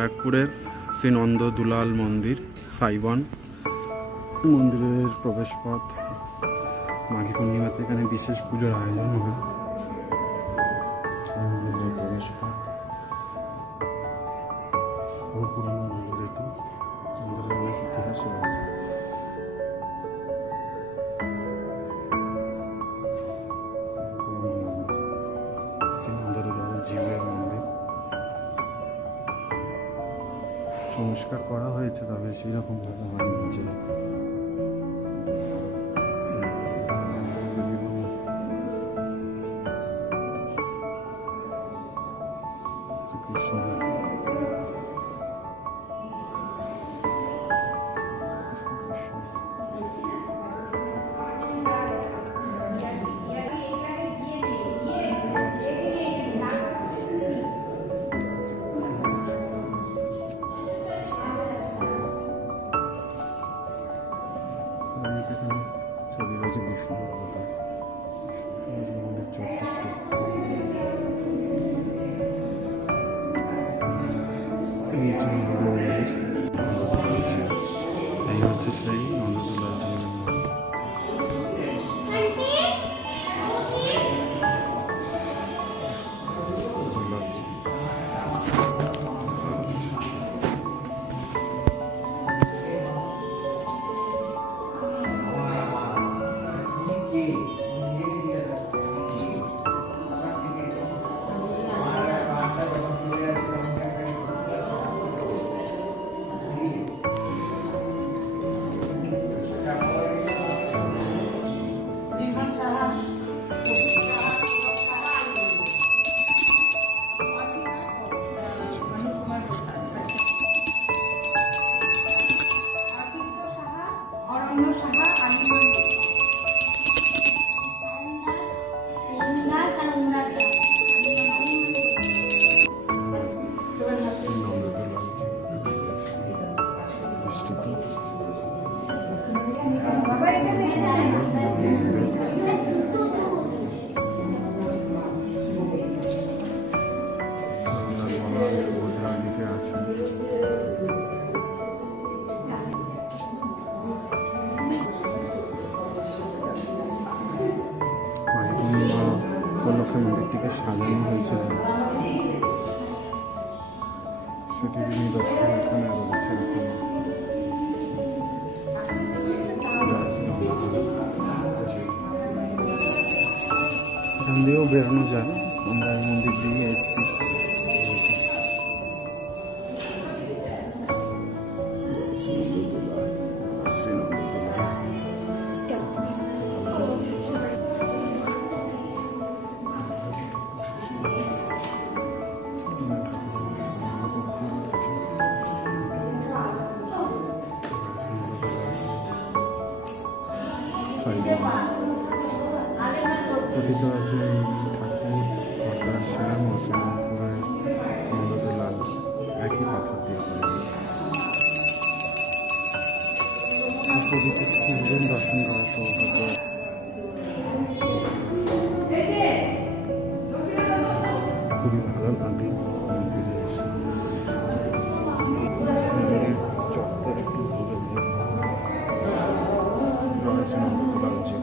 ব্যারাকপুরের শ্রী নন্দ দুলাল মন্দির সাইবন মন্দিরের প্রবেশপথ। মাঘী পূর্ণিমাতে এখানে বিশেষ পুজোর আয়োজন হয়। মন্দিরের প্রবেশপথ, বহু পুরনো মন্দির এটি। মন্দিরের অনেক ইতিহাস রয়েছে। জীবের মন্দির সংস্কার করা হয়েছে, তবে সেই রকম ভাবে হয়নি যে কৃষ্ণ ছবি রয়েছে বিষ্ণুর অবতার। মন্দির চত্বরটি এই হচ্ছে সেই নন্দদুলাল সুভদ্রার দিকে আছে। উপলক্ষে মন্দিরটিকে সাজানো হয়েছিল, সেটির নিদর্শন এখানে রয়েছে। এখান দিয়েও বেরোনো যায়, আমরা এই মন্দির দিয়ে এসেছি। কথিত আছে এই ঠাকুর ঘটনার সেরা মুর্শিদাবাদের নন্দদুলাল একই পাথর দিয়ে তৈরি। দর্শন করার সৌভাগ্য। খুবই ভালো লাগলো মন্দিরে এসে। মন্দিরের চত্বর একটু ঘুরে রয়েছে নন্দদুলালজি।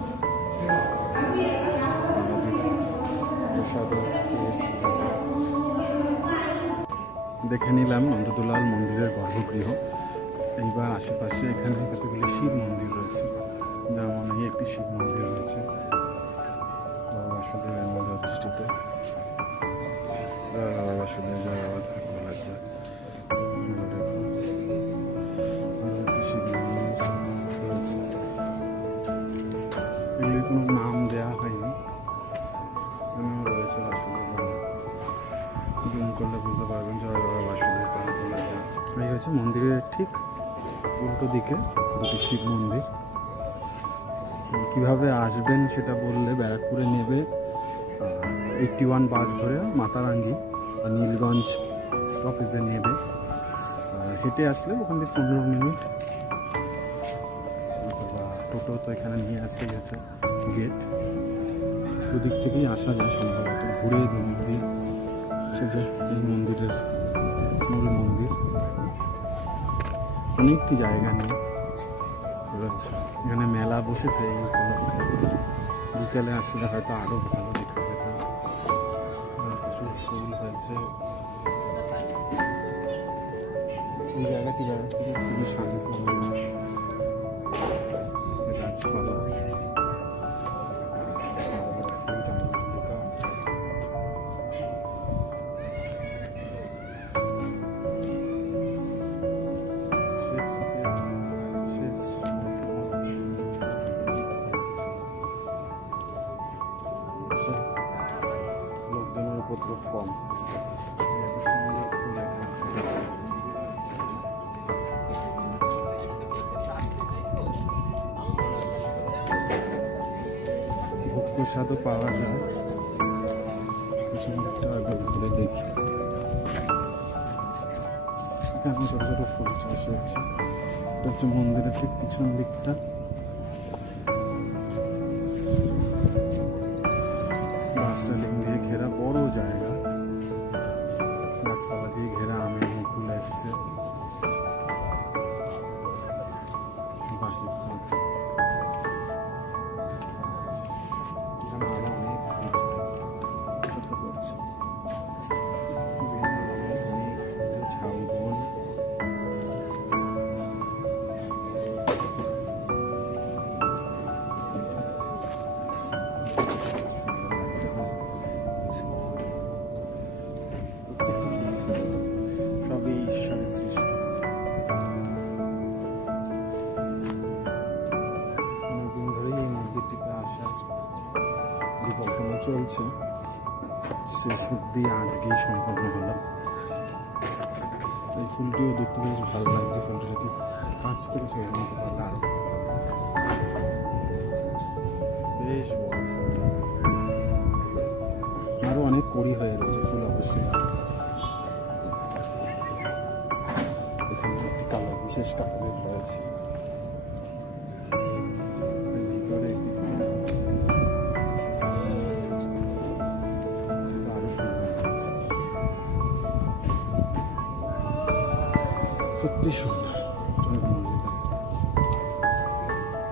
দেখে নিলাম নন্দদুলাল মন্দিরের গর্ভগৃহ। এইবার আশেপাশে এখানে কতগুলি শিব মন্দির রয়েছে, যেমন এই একটি শিব মন্দির রয়েছে বাবা বাসুদেবের মধ্যে অধিষ্ঠিত। বাবা বাসুদেব জয় বাবা ঠাকুর যায়। দেখো আরো একটি শিব মন্দির রয়েছে, এগুলি কোনো নাম দেওয়া হয়নি। রয়েছে বাসুদেব বাবা, জুম করলে বুঝতে পারবেন জয় বাবা বাসুদেব বলা যায়। এই হচ্ছে মন্দিরের ঠিক উল্টো দিকে দুটি শিব মন্দির। কীভাবে আসবেন সেটা বললে ব্যারাকপুরে নেবে 81 বাস ধরে মাতারাঙ্গি আর নীলগঞ্জ স্টপেজে নেবে। হেঁটে আসলে ওখান থেকে 15 মিনিট, অথবা টোটো তো এখানে নিয়ে আসতেই আছে গেট। দুদিক থেকেই আসা যায় সম্ভবত, ঘুরে দুদিক দিয়ে। সে যে এই মন্দিরের মূল মন্দির। অনেকটি জায়গা নিয়ে রয়েছে। এখানে মেলা বসেছে এই উপলক্ষে, বিকেলে আসলে হয়তো আরও ভালো দেখতে পেতাম। প্রচুর ফুল হয়েছে, এই জায়গাটি খুবই শান্তিপূর্ণ, গাছপালা, লোকজনের উপদ্রব কম। এত সুন্দর ফুল এখানে ফুটেছে। ভোগ প্রসাদও পাওয়া যায়। পিছন দিকটা একবার ঘুরে দেখি, এখানে ছোট ছোট ফুল চাষ হয়েছে। এটা হচ্ছে মন্দিরের ঠিক পিছন দিকটা। বাস রেলিং দিয়ে ঘেরা বড় জায়গা, গাছপালা দিয়ে ঘেরা, আমের মুকুল এসছে। এখানে আরো অনেক ফুল আছে, চোখে পড়ছে বিভিন্ন রঙের অনেক ফুল, ঝাউবন। সবই ঈশ্বরের সৃষ্টি। অনেকদিন ধরেই এই মন্দিরটিতে আসার পরিকল্পনা চলছে, শেষ অব্দি আজকেই সম্পন্ন হলো। এই ফুলটিও দেখতে বেশ ভালো লাগছে, ফুলটা যদি কাছ থেকে ছবি নিতে পারলে আরো বেশ বড়। আরো অনেক কড়ি হয়ে রয়েছে ফুল, অবশ্যই কালার, বিশেষ কালারের রয়েছে। ভিতরে একটি ফুল আছে, আরো সুন্দর লাগছে, সত্যি সুন্দর।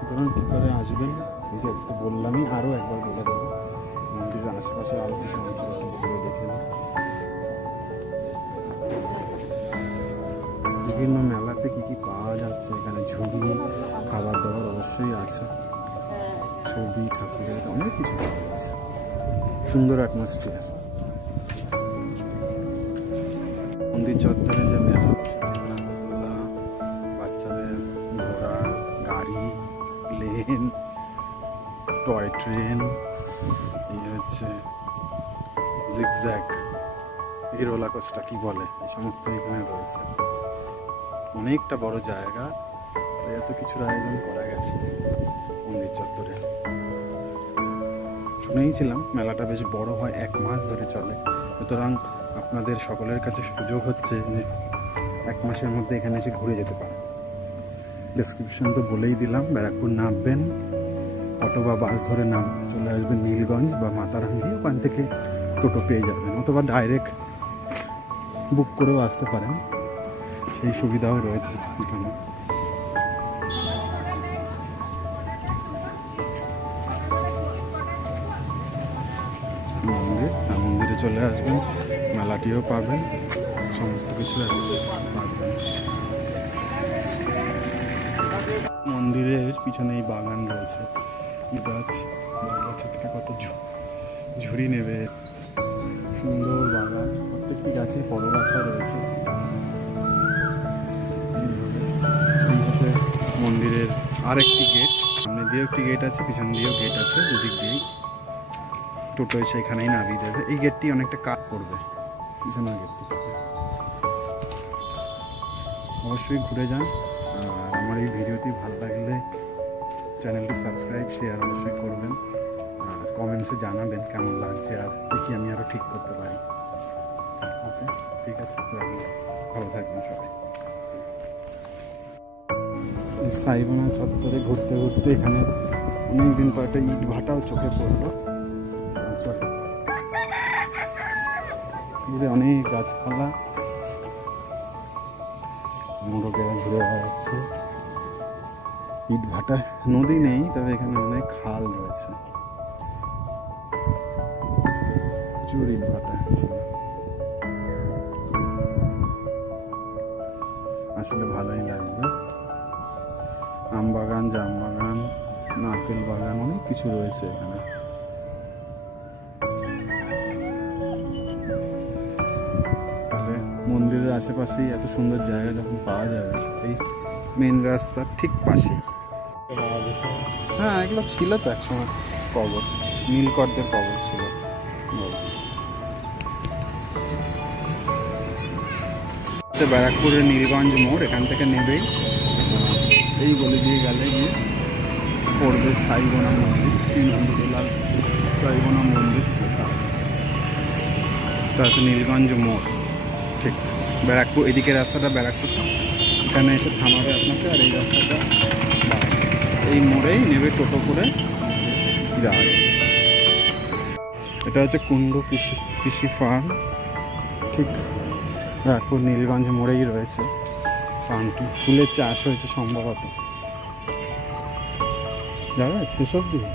ধরুন কি করে আসবেন, ডিটেলস তো বললামই, আরও একবার বলে দেবো। মন্দিরের আশেপাশে আরও কিছু অঞ্চল ঘুরে দেখে নিন। বিভিন্ন মেলাতে কি কি পাওয়া যাচ্ছে এখানে, ঝুড়ি, খাবার দাবার অবশ্যই আছে, ছবি, ঠাকুরের অনেক কিছু পাওয়া যাচ্ছে। সুন্দর অ্যাটমসফিয়ার। মন্দির চত্বরে যে মেলা বসেছে, নাগরদোলা, বাচ্চাদের ঘোড়া, গাড়ি, প্লেন, টয় ট্রেন, এই হচ্ছে জিগজ্যাগ, এই রোলার কোস্টার কি বলে, এই সমস্ত এখানে রয়েছে। অনেকটা বড় জায়গা, তাই এত কিছুর আয়োজন করা গেছে মন্দির চত্বরে। শুনেইছিলাম মেলাটা বেশ বড় হয়, 1 মাস ধরে চলে। সুতরাং আপনাদের সকলের কাছে সুযোগ হচ্ছে যে 1 মাসের মধ্যে এখানে এসে ঘুরে যেতে পারেন। ডেসক্রিপশন তো বলেই দিলাম, ব্যারাকপুর নামবেন, অটো বা বাস ধরে চলে আসবেন নীলগঞ্জ বা মাতারাঙ্গি, ওখান থেকে টোটো পেয়ে যাবেন, অথবা ডাইরেক্ট বুক করেও আসতে পারেন, সেই সুবিধাও রয়েছে এখানে। মন্দিরে চলে আসবেন, মেলাটিও পাবেন, সমস্ত কিছু পাবেন। মন্দিরের পিছনে এই বাগান রয়েছে, গাছ থেকে কত ঝুড়ি নেবে, সুন্দর বাগান, প্রত্যেকটি গাছে পরগাছা রয়েছে। এই হচ্ছে মন্দিরের আরেকটি গেট, সামনে দিয়েও একটি গেট আছে, পিছন দিয়েও গেট আছে, দুদিক দিয়েই টোটো এসে এখানেই নামিয়ে দেবে। এই গেটটি অনেকটা কাজ করবে, পিছনের গেটটি। অবশ্যই ঘুরে যান। আর আমার এই ভিডিওটি ভালো লাগলে চ্যানেলটি সাবস্ক্রাইব, শেয়ার অবশ্যই করবেন, আর কমেন্টসে জানাবেন কেমন লাগছে, আর দেখি আমি আরও ঠিক করতে পারি। ওকে, ঠিক আছে, ভালো থাকবেন সবাই। সাইবানা চত্বরে ঘুরতে ঘুরতে এখানে অনেকদিন পর একটা ইট ভাটাও চোখে পড়লো। দূরে অনেক গাছপালা, মোরগেরা ঘুরে বেড়াচ্ছে। ইট ভাটা, নদী নেই, তবে এখানে অনেক খাল রয়েছে, প্রচুর ইট ভাটা ছিল। আসলে ভালোই লাগবে। আম বাগান, জাম বাগান, নারকেল বাগান, অনেক কিছু রয়েছে এখানে। তাহলে মন্দিরের আশেপাশেই এত সুন্দর জায়গা যখন পাওয়া যাবে, এই মেন রাস্তার ঠিক পাশেই। হ্যাঁ, এগুলো ছিল তো একসময় কবর, নীলকরদের কবর ছিল। ব্যারাকপুরের নীলগঞ্জ মোড়, এখান থেকে নেবেই এই গলি দিয়ে গেলে গিয়ে পড়বে সাইবোনা মন্দির, নন্দীলাল সাইবোনা মন্দির লেখা আছে। এটা হচ্ছে নীলগঞ্জ মোড়, ঠিক ব্যারাকপুর। এদিকে রাস্তাটা ব্যারাকপুর, এখানে এসে থামাবে আপনাকে। আর এই রাস্তাটা এই মোড়েই নেবে টোটো করে যাবে। এটা হচ্ছে কুন্ডু কৃষি ফার্ম, ঠিক ব্যারাকপুর নীলগঞ্জ মোড়েই রয়েছে ফার্মটি। ফুলের চাষ হয়েছে সম্ভবত, যাবে সেসব দিকে।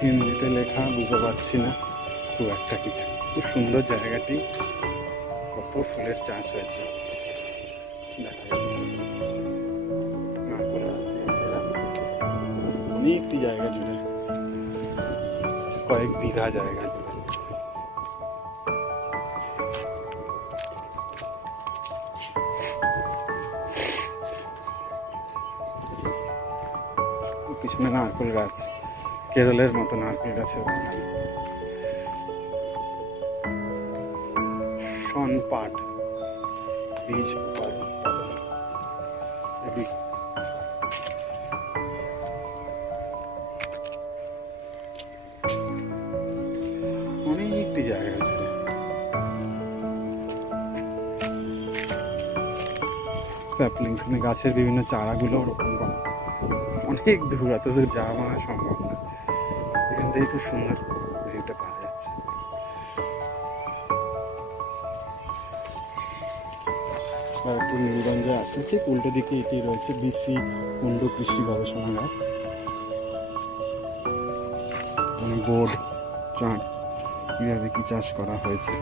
হিন্দিতে লেখা, বুঝতে পারছি না খুব একটা কিছু। খুব সুন্দর জায়গাটি, কত ফুলের চাষ হয়েছে দেখা যাচ্ছে। নারকেল গাছ দিয়ে অনেকটি জায়গা জুড়ে, কয়েক বিঘা জায়গা জুড়ে। পিছনে নারকেল গাছ, কেরলের মতো নারকেল গাছের বাগান। শন পাট বীজ অনেকটি জায়গা আছে। স্যাপলিংস, মানে গাছের বিভিন্ন চারাগুলো রোপণ করা, অনেক দূর, অত দূর যাওয়া মানা সম্ভব না। এখান থেকে খুব সুন্দর ভিউটা পাওয়া যাচ্ছে। আর একটু নীলগঞ্জে আছে, ঠিক উল্টো দিকে এটি রয়েছে বিসি কুন্ডু কৃষি গবেষণাগার। মানে বোর্ড চাঁট কীভাবে কি চাষ করা হয়েছে।